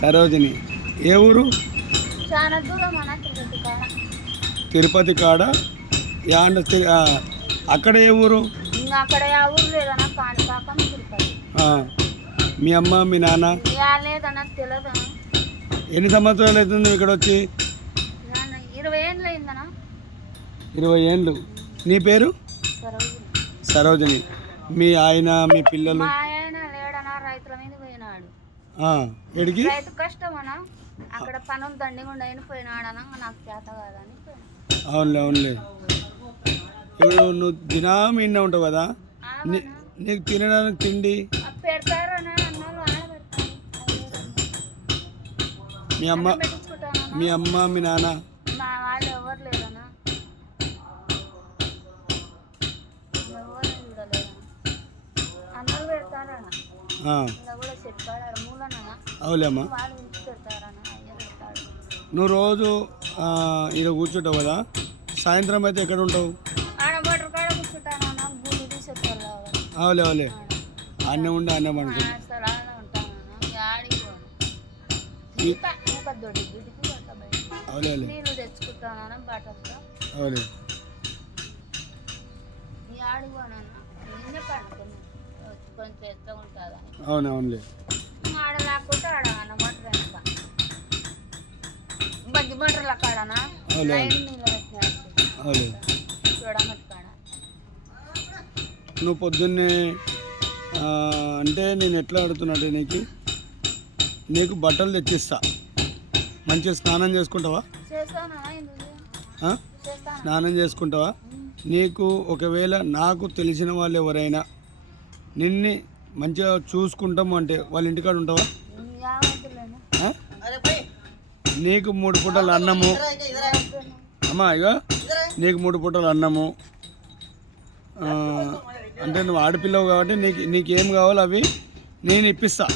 సరోజిని. ఏ ఊరు? తిరుపతి కాడ. అక్కడ ఏ ఊరు? మీ అమ్మ మీ నాన్న ఎన్ని సంవత్సరాలు అవుతుంది ఇక్కడ వచ్చి? 20 ఏళ్ళు. నీ పేరు? సరోజిని. మీ ఆయన మీ పిల్లలు? ఎడికి? అక్కడ పనులు దండిగుండా పోయినాడనా నాకు చేత కాదని. అవునులే అవునులే. ఇప్పుడు నువ్వు దినం ఇన్న ఉంటావు కదా, నీకు తినడానికి తిండి మీ అమ్మ మీ నాన్న? మా వాళ్ళు ఎవరు లేరనా, ఎవరు చూడలేదనా. అన్నలు పెడతారనా, ఇలా కూడా చెప్పాడు మూలనా. అవులేమ్మా. వాళ్ళు ఇంటి పెడతారనా, అయ్య పెడతాడు. నువ్వు రోజు ఇలా కూర్చుంటావు కదా, సాయంత్రం అయితే ఎక్కడ ఉంటావు? ఆడబడ్డ కాడ కూర్చుంటానన్నా, భూమి తీసేస్తారు. అవులే అవులే. అన్నే ఉండి అన్నే పడుకో. అవులే నీళ్ళు తెచ్చుకుంటానన్నా బాటల్లో. అవులే. కొంచెం ఎత్త ఉంటుందని. అవునవునులే. ఆడ లేకుంటే ఆడ అన్నమాట వెనక బగ్గి బట్టల కాడనా నీళ్ళు అవులే. చూడమట్టి కాడ. నువ్వు పొద్దున్నే అంటే నేను ఎట్లా అడుగుతున్నట్టే, నీకు బట్టలు తెచ్చిస్తా, మంచిగా స్నానం చేసుకుంటావా? స్నానం చేసుకుంటావా? నీకు ఒకవేళ నాకు తెలిసిన వాళ్ళు ఎవరైనా నిన్ను మంచిగా చూసుకుంటాము అంటే వాళ్ళ ఇంటికాడ ఉంటావా? నీకు 3 పూటల అన్నము అమ్మా, ఇగో నీకు 3 పూటల అన్నము, అంటే నువ్వు ఆడపిల్లవు కాబట్టి నీకేం కావాలో అవి నేను ఇప్పిస్తా.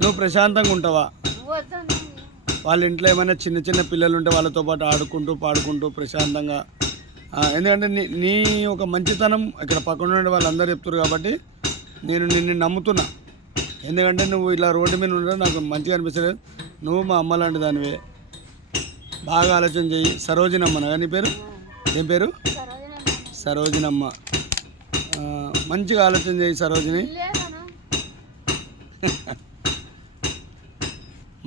నువ్వు ప్రశాంతంగా ఉంటావా? వాళ్ళ ఇంట్లో ఏమైనా చిన్న చిన్న పిల్లలు ఉంటే వాళ్ళతో పాటు ఆడుకుంటూ పాడుకుంటూ ప్రశాంతంగా, ఎందుకంటే నీ ఒక మంచితనం ఇక్కడ పక్కన ఉండే వాళ్ళందరూ చెప్తారు కాబట్టి నేను నిన్ను నమ్ముతున్నా. ఎందుకంటే నువ్వు ఇలా రోడ్డు మీద ఉండడం నాకు మంచిగా అనిపిస్తలేదు. నువ్వు మా అమ్మ లాంటి దానివే. బాగా ఆలోచన చెయ్యి. సరోజినమ్మ నా నీ పేరు? ఏం పేరు? సరోజినమ్మ. మంచిగా ఆలోచన చేయి సరోజిని.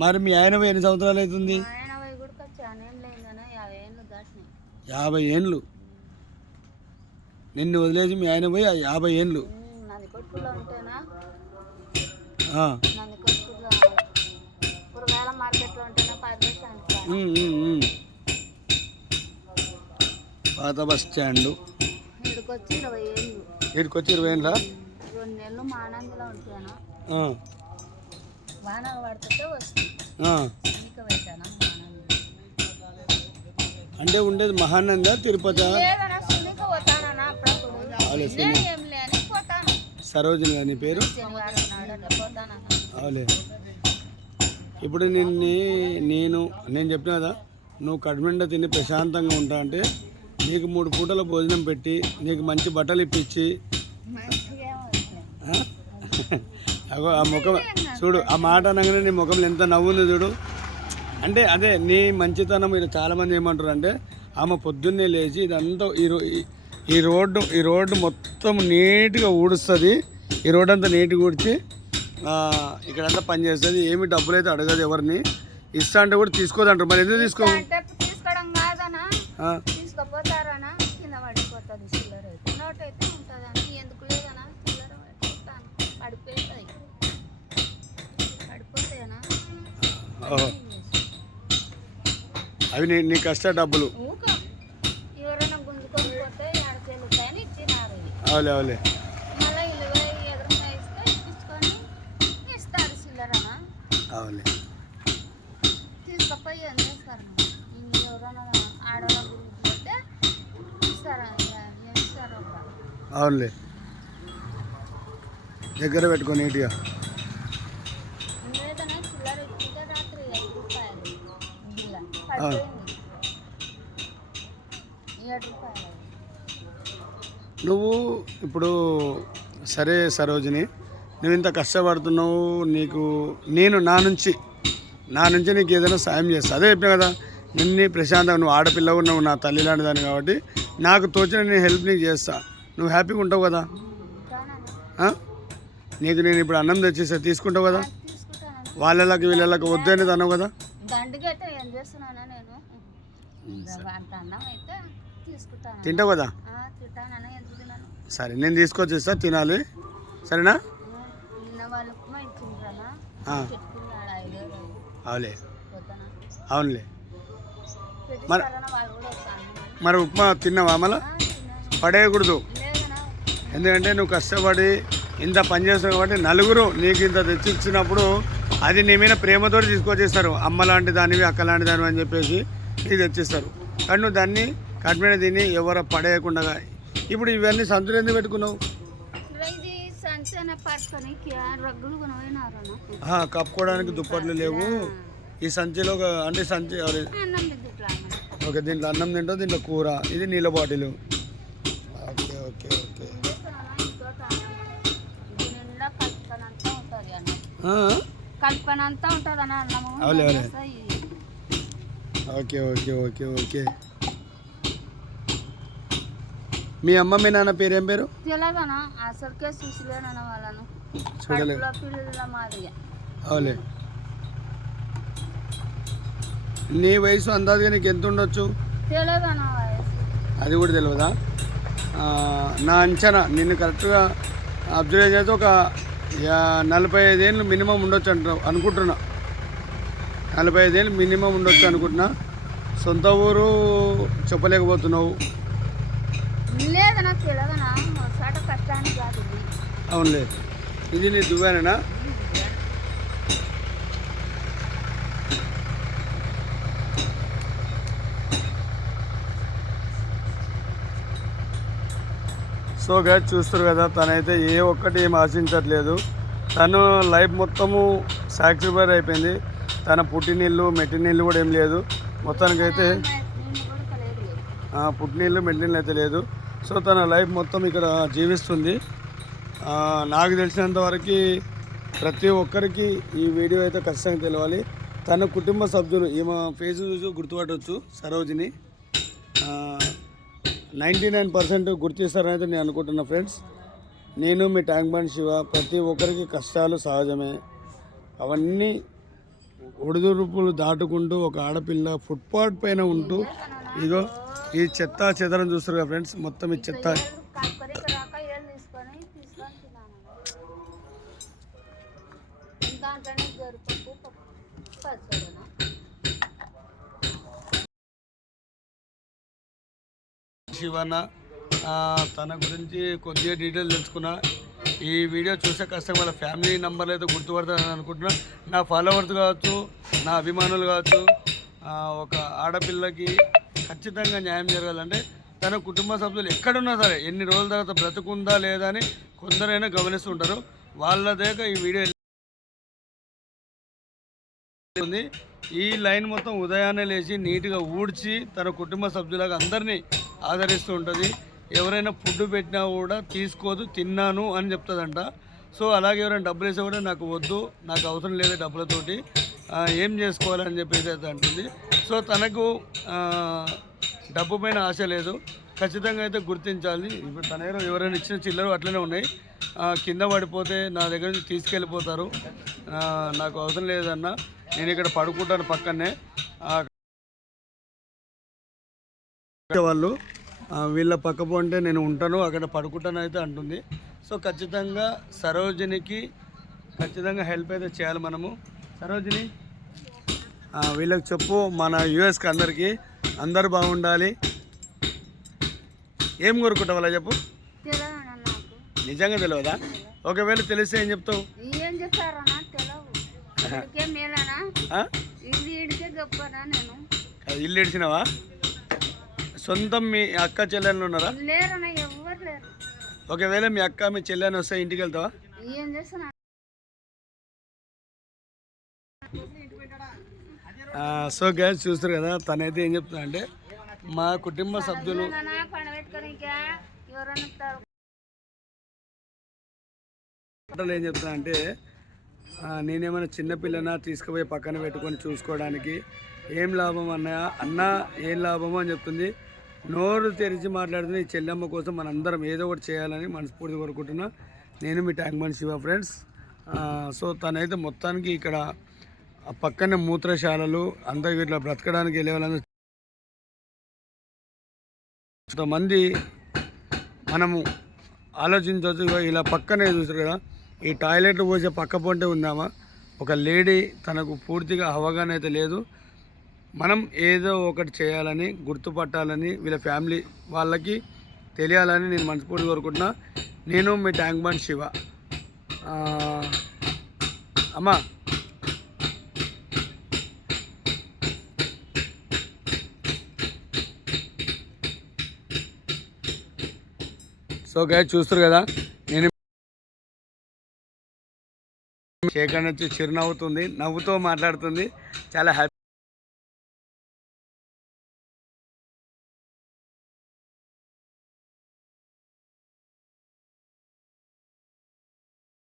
మరి మీ ఆయన ఎన్ని సంవత్సరాలు అవుతుంది? 50 ఏళ్ళు. నిన్ను వదిలేసి మీ ఆయన పోయి 50 ఏళ్ళు. పాత బస్ స్టాండ్. ఇక్కడికి 20 ఏళ్ళ. 2 నెలలు మానందిలో ఉంటాను. వాన పడితే వస్తుంది. అంటే ఉండేది మహానంద తిరుపతి? సరోజిని నీ పేరు? అవులే. ఇప్పుడు నేను చెప్పిన కదా, నువ్వు కడుపునిండా తిని ప్రశాంతంగా ఉంటా అంటే నీకు 3 పూటల భోజనం పెట్టి నీకు మంచి బట్టలు ఇప్పించి, ఆ ముఖం చూడు, ఆ మాట అనగానే నీ ముఖంలో ఎంత నవ్వుంది చూడు. అంటే అదే నీ మంచితనం. ఇది చాలామంది ఏమంటారు అంటే, ఆమె పొద్దున్నే లేచి ఇదంతా ఈ రోడ్డు మొత్తం నీట్గా ఊడుస్తుంది, ఈ రోడ్డు అంతా నీట్గా ఊడ్చి ఇక్కడంతా పని చేస్తుంది, ఏమి డబ్బులు అయితే అడగదు, ఎవరిని ఇస్తా అంటే కూడా తీసుకోదంటారు. మరి ఎందుకు తీసుకోవడం కాదనా, తీసుకుపోతారనా, కింద పడిపోతుంది. చిల్లర అయితే నోట్ అయితే ఉంటుందని ఎందుకు లేదనా, చిల్లర పడిపోతాయి. పడిపోతాయనా అవి నీ కష్ట డబ్బులు. ఎవరైనా గుంజుకొని పోతే ఎడచెల్లుతాయని ఇచ్చినారు. అవులే అవులే. మళ్ళీ ఎదురుగా ఇస్తే ఇప్పించుకొని ఇస్తారు చిల్లరనా. అవులే. తీసుకుపోయి ఏం చేస్తారు? ఎవరైనా ఆడవాళ్ళ గురించి పోతే ఇస్తారా? ఏం ఇస్తారు? అవునులే. దగ్గర పెట్టుకొని నీట్గా. నువ్వు ఇప్పుడు సరే సరోజిని, నువ్వు ఇంత కష్టపడుతున్నావు, నీకు నేను నా నుంచి నీకు ఏదైనా సాయం చేస్తా. అదే చెప్పినా కదా, నిన్ను ప్రశాంతంగా, నువ్వు ఆడపిల్లవు, నువ్వు నా తల్లి లాంటి దాన్ని కాబట్టి నాకు తోచిన నేను హెల్ప్ నీకు చేస్తా. నువ్వు హ్యాపీగా ఉంటావు కదా. నీకు నేను ఇప్పుడు అన్నం తెచ్చేసా, తీసుకుంటావు కదా. వాళ్ళకి వీళ్ళకి వద్దు అనేది అన్నావు కదా. తింటావు కదా. సరే నేను తీసుకొచ్చేస్తా, తినాలి. సరేనా? అవులే అవునులే. మరి ఉప్మా తిన్నావా? మళ్ళా పడేయకూడదు. ఎందుకంటే నువ్వు కష్టపడి ఇంత పని చేస్తావు కాబట్టి నలుగురు నీకు ఇంత తెచ్చిచ్చినప్పుడు అది నీ మీద ప్రేమతో తీసుకొచ్చేస్తారు. అమ్మ లాంటి దానివి, అక్క లాంటి దానివి అని చెప్పేసి నీకు తెచ్చిస్తారు. కానీ నువ్వు దాన్ని కట్టిన తిని ఎవరు పడేయకుండా. ఇప్పుడు ఇవన్నీ సంచులు ఎందుకు పెట్టుకున్నావు? కప్పుకోవడానికి దుప్పట్లు లేవు ఈ సంచిలో. అంటే సంచి ఓకే, దీంట్లో అన్నం తింటావు, దీంట్లో కూర, ఇది నీళ్ళ బాటిల్. Okay okay okay. అవులే అవులే. Okay okay okay okay. మీ అమ్మ మీ నాన్న పేరు ఏం పేరు? చూడలేదు. అవులే. నీ వయసు అందాజుగా నీకు ఎంత ఉండొచ్చు? అది కూడా తెలియదా? నా అంచనా నిన్ను కరెక్ట్గా అబ్జర్వ్ చేస్తే ఒక 45 ఏళ్ళు మినిమం ఉండొచ్చు అనుకుంటున్నా. 45 ఏళ్ళు మినిమం ఉండొచ్చు అనుకుంటున్నా. సొంత ఊరు చెప్పలేకపోతున్నావు. అవునులే. ఇది నీ దువ్వానేనా? సో గైస్ చూస్తారు కదా, తనైతే ఏ ఒక్కటి ఏం ఆశించట్లేదు. తను లైఫ్ మొత్తము సాక్రిఫైస్ అయిపోయింది. తన పుట్టినీళ్ళు మెట్టినీళ్ళు కూడా ఏం లేదు. మొత్తానికైతే పుట్టినీళ్ళు మెట్టినీళ్ళు అయితే లేదు. సో తన లైఫ్ మొత్తం ఇక్కడ జీవిస్తుంది. నాకు తెలిసినంత వరకు ప్రతి ఒక్కరికి ఈ వీడియో అయితే ఖచ్చితంగా తెలియాలి. తన కుటుంబ సభ్యులు ఈమె ఫేస్ చూసి గుర్తుపట్టవచ్చు. సరోజిని 99% గుర్తిస్తారని అయితే నేను అనుకుంటున్నా ఫ్రెండ్స్. నేను మీ ట్యాంక్ బండ్ శివ. ప్రతి ఒక్కరికి కష్టాలు సహజమే. అవన్నీ ఒడిదుడుపులు దాటుకుంటూ ఒక ఆడపిల్ల ఫుట్పాత్ పైన ఉంటూ ఇగో ఈ చెత్త చెదరం చూస్తారు కదా ఫ్రెండ్స్. మొత్తం ఈ చెత్త శివన్న తన గురించి కొద్దిగా డీటెయిల్ తెలుసుకున్నా. ఈ వీడియో చూసే కష్టం వాళ్ళ ఫ్యామిలీ నెంబర్లు అయితే గుర్తుపడతానని అనుకుంటున్నా. నా ఫాలోవర్స్ కావచ్చు, నా అభిమానులు కావచ్చు, ఒక ఆడపిల్లకి ఖచ్చితంగా న్యాయం జరగాలంటే తన కుటుంబ సభ్యులు ఎక్కడున్నా సరే ఎన్ని రోజుల తర్వాత బ్రతుకుందా లేదా అని కొందరైనా గమనిస్తుంటారు. వాళ్ళదే ఈ వీడియో ఉంది. ఈ లైన్ మొత్తం ఉదయాన్నే లేచి నీట్గా ఊడ్చి తన కుటుంబ సభ్యులకు అందరినీ ఆదరిస్తూ ఉంటుంది. ఎవరైనా ఫుడ్ పెట్టినా కూడా తీసుకోదు, తిన్నాను అని చెప్తుందంట. సో అలాగే ఎవరైనా డబ్బులు వేసే కూడా నాకు వద్దు, నాకు అవసరం లేదు డబ్బులతోటి, ఏం చేసుకోవాలని చెప్పేసి అయితే అంటుంది. సో తనకు డబ్బు పైన ఆశ లేదు. ఖచ్చితంగా అయితే గుర్తించాలి. ఇప్పుడు తన దగ్గర ఎవరైనా ఇచ్చిన చిల్లరు అట్లనే ఉన్నాయి. కింద పడిపోతే నా దగ్గర నుంచి తీసుకెళ్ళిపోతారు. నాకు అవసరం లేదన్నా, నేను ఇక్కడ పడుకుంటాను పక్కనే. వాళ్ళు వీళ్ళ పక్క పోంటే నేను ఉంటాను, అక్కడ పడుకుంటాను అయితే అంటుంది. సో ఖచ్చితంగా సరోజినికి ఖచ్చితంగా హెల్ప్ అయితే చేయాలి మనము. సరోజిని వీళ్ళకి చెప్పు, మన యూఎస్కి అందరికీ అందరు బాగుండాలి. ఏం కోరుకుంటావు అలా చెప్పు. నిజంగా తెలియదా? ఒకవేళ తెలిస్తే ఏం చెప్తావు? ఇల్లు ఇడిచినావా? సొంతం మీ అక్క చెల్లెళ్ళు ఉన్నారా? ఒకవేళ మీ అక్క మీ చెల్లెని వస్తే ఇంటికి వెళ్తావా? సో గైస్ చూస్తారు కదా, తనైతే ఏం చెప్తున్నా అంటే మా కుటుంబ సభ్యులు మాటలు ఏం చెప్తా అంటే నేనేమైనా చిన్నపిల్లనా తీసుకుపోయి పక్కన పెట్టుకొని చూసుకోవడానికి ఏం లాభం అన్న ఏం లాభమో అని చెప్తుంది. నోరు తెరిచి మాట్లాడుతుంది. ఈ చెల్లెమ్మ కోసం మనందరం ఏదో ఒకటి చేయాలని మనస్ఫూర్తి కోరుకుంటున్నా. నేను మీ ట్యాంక్ బండ్ శివ ఫ్రెండ్స్. సో తనైతే మొత్తానికి ఇక్కడ పక్కనే మూత్రశాలలు అంతా ఇట్లా బ్రతకడానికి వెళ్ళే వాళ్ళందరూ కొంతమంది మనము ఆలోచించవచ్చు. ఇలా పక్కనే చూసారు కదా, ఈ టాయిలెట్ పోసే పక్క పొంటే ఉందామా ఒక లేడీ, తనకు పూర్తిగా అవగాహన అయితే లేదు. మనం ఏదో ఒకటి చేయాలని, గుర్తుపట్టాలని, వీళ్ళ ఫ్యామిలీ వాళ్ళకి తెలియాలని నేను మనస్ఫూర్తి కోరుకుంటున్నా. నేను మీ ట్యాంక్ బండ్ శివ. అమ్మా సో గైస్ చూస్తారు కదా, నేను షేక్ అని వచ్చి చిరునవ్వుతుంది, నవ్వుతో మాట్లాడుతుంది, చాలా హ్యాపీ.